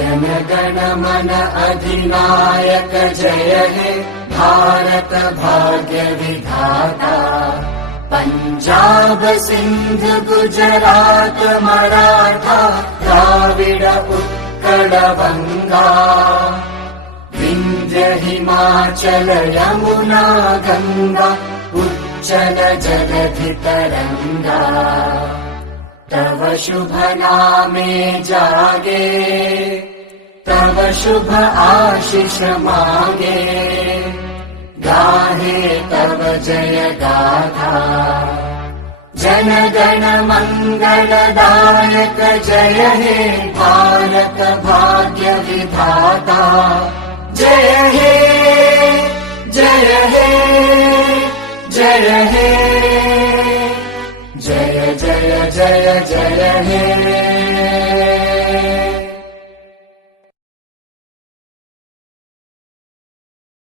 जनगण मन अधिनायक जय हे भारत भाग्य विधाता। पंजाब सिंध गुजरात मराठा द्राविड उत्कल बंगा। विंध्य हिमाचल यमुना गंगा उच्चल जलधि तरंगा। तव शुभ नामे जागे तव शुभ आशीष मागे। गाहे तव जय गाथा जनगण मंगलदायक जय हे भारत भाग्य विधाता। जय हे जय हे जय हे जय जय जय जय हे।